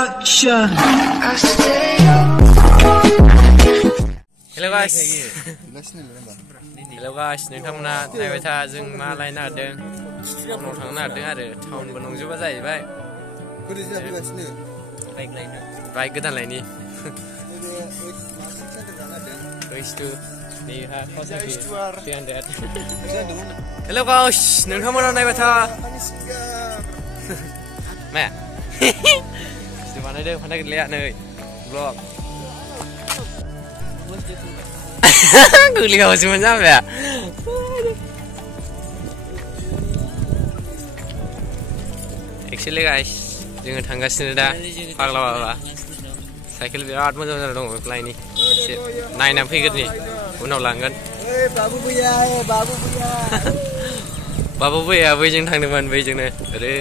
production. Hello guys. Hello guys. नोंथांमोना नायबाय था जों मा लायनो नागिरदों टाउनाव थांनो नागिरदों आरो टाउनबो नंजोबा जाहैबाय बाइक गोदान लायनि Hello guys. नोंथांमोना नायबाय था मा Situ बानायदों फान्दा गैलाया नै vlog गोग्लैगासिनोमोन जाबाय Actually guys जोङो थांगासिनो दा फाग्ला बाबा साइकेल बिराद मोजां मोजां दङ बेखौलायनि एसे नायना फैगोरनि उनाव लांगोन बाबु बैया बैजों थांदोंमोन बैजोंनो ओरै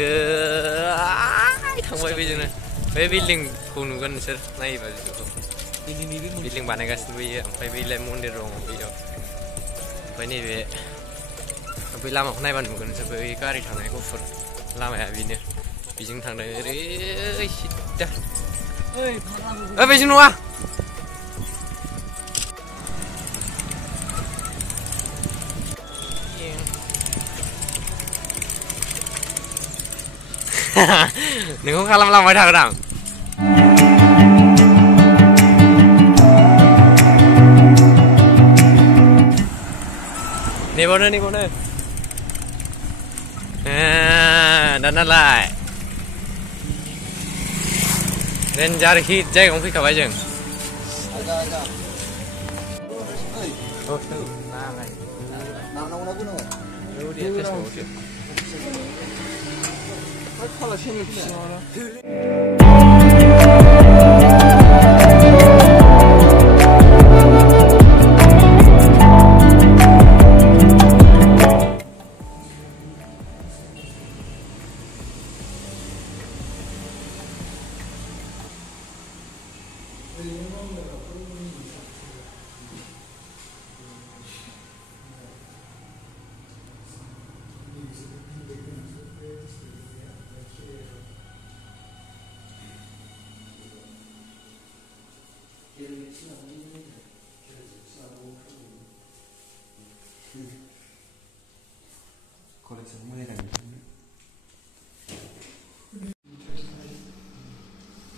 थांबाय बैजोंनो बै बिल्डिंखौ नुगोन नोंसोर नायोबा भिडिअखौ बिल्डिं बानायगासिनो बैयो ओमफ्राय बैलाय मन्दिर दङ बैयाव ओमफ्राय नैबे बै लामाखौ नायबा नुगोन नोंसोर बै गारि थांनाय गुफुर लामाया बेनो बेजों थांदों ओरै सिद्दा बेजों नङा नोंखौ खालामलांबाय थागोन आं नेबावनो दानालाय रेन्जार हिट जायगायावनो फैखाबाय जों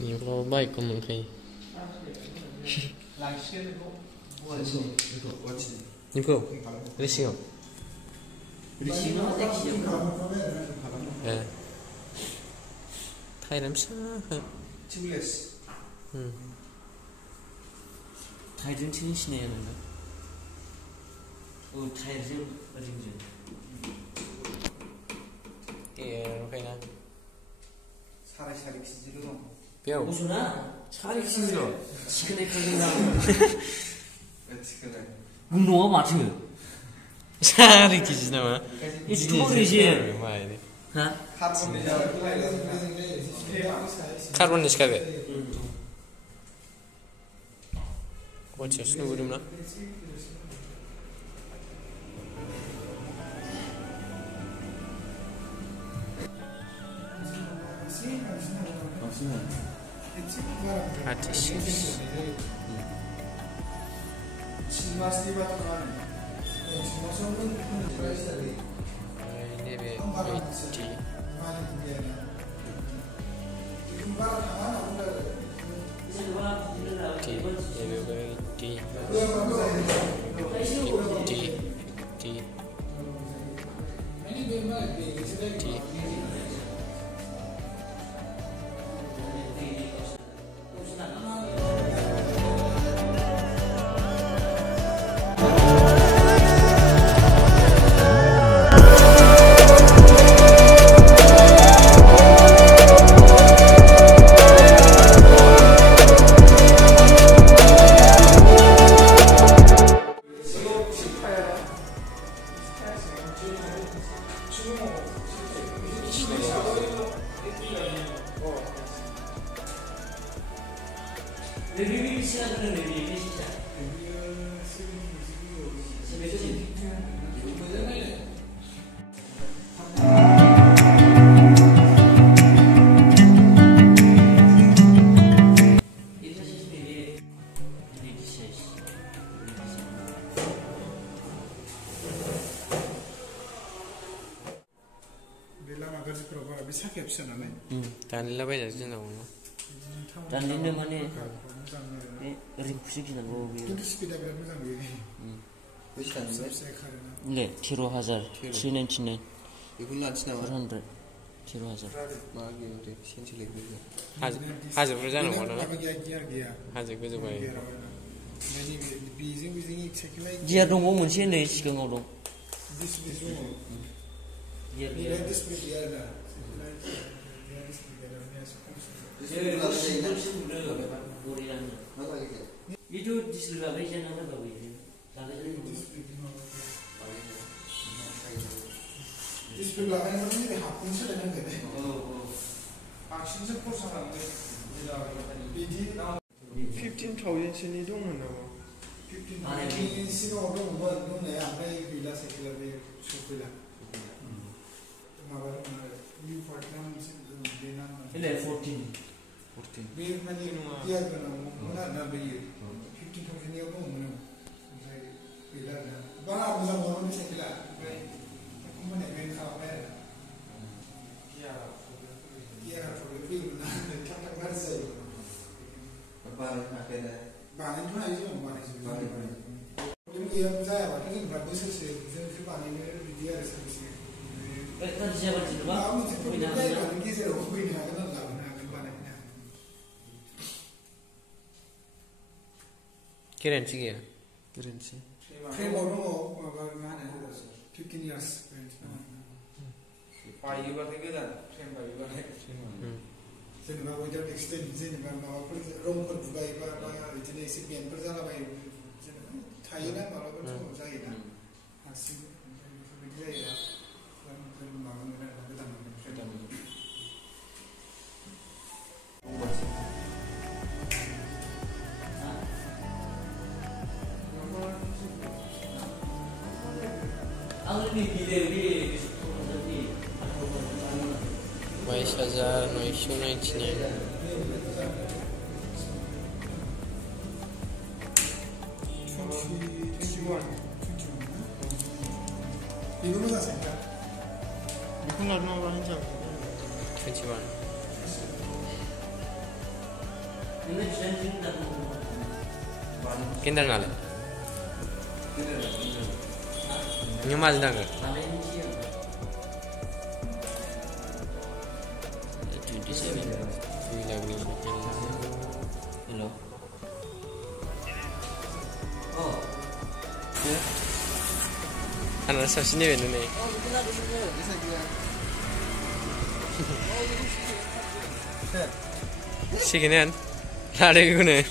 Ini kalau baik kamu kayak. Ini kau, rising. Thailand sah. Thailand sini sini ya nanda. Oh Thailand ringin. Kayaknya. Sari kisi dulu. Piau. Usuna. Sari kisi dulu. Chicken kagak. Chicken. Gunung apa sih? Sari kisi nama. Itu apa sih? Hah? Karbon iskabe. What's snow room na? साखाया फिसा नालाय दानलाबायजासो जोंनाव दानलिनो माने बे रिंखुसो गिनांगौ बेयो खिन्थु स्पिडा बिराद मोजां बेयो ले 13,000 399 बेखौ लानोसै नामा 400 13,000 मा गैया सेन्सिलेट हाजोफोर जानांगौ ना हाजो गोजौ गायो गियार दङ मोनसे नै सिगाङाव दं itu diselebay dyan ang nagawin. diselebay naman hindi hapon sila nang ganda. Action sa po sa kanila. 15,000 sini dong na mo. 15,000 sino dong mo nung na yan ay bila sa kilabi supila. Tumawala na new part naman sila dinang. 14. Bir mani dia kana muna na bayi 15,000 niya ko muna sai bila na ba mo sa mo ni sa kila ko mo ne ben ka ba ya for the people na tak ba sa ba na pera ba na tuna yi mo ba ni ba ni ya saya ba ni ba ko se se ba ni dia sa se kan siapa sih ba mo se ko ni ba ni se ko ni ha kana la Keren sih ya. keren sih frame orang mana 15 years payu ba ke dan frame payu ba sini ba wajar extend sini ba ma ko rom ko dubai ba itne cpn per jala ba thai na ma ko so sai na asi bigre ya kan ma ma na ba dan Ang lebih gila ni 22,999. Ini mana sih? Aku nggak mau orang jauh 21. ini jangan nak Kinder nala. Ini mas dah ke? 27 hello oh ya anak saya sini ni oh betul ada betul bisa dia sini kan ada guna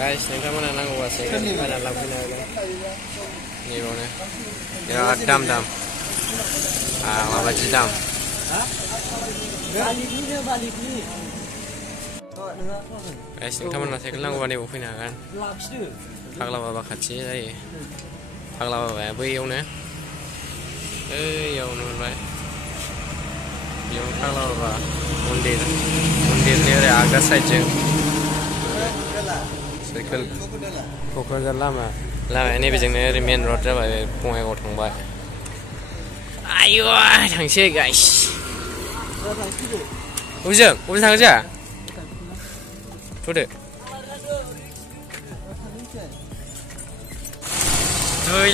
guys ni kamu nak nanggu wasai ada lagu ni ada ni mana ya dam apa sih dam balik ni guys ni kamu nak cycle nanggu ni bukan kan Phagla baba khachi đây Phagla baba bây yêu nè yêu nó vậy yêu Phagla baba mundir ni ada agak saja cycle Pokoknya lama ini bijangnya main road lah pungai kotong bay ayo thangsi guys ujung thangja tuh 2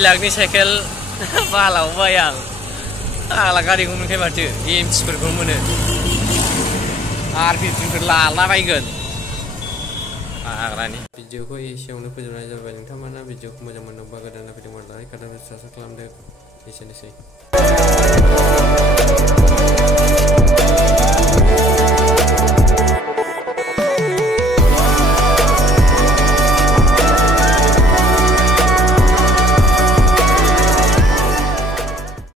lakh ni cycle balau bayang ala gari gunung ke batu im seperti mana arti tinggal lala baygon agra ni video ko isiawno fojoबनाय जाबाय नोंथांमोना भिडिअखौ मोजां मोनोबा गोदान video like आरो subscribe खालामदो एसेनोसै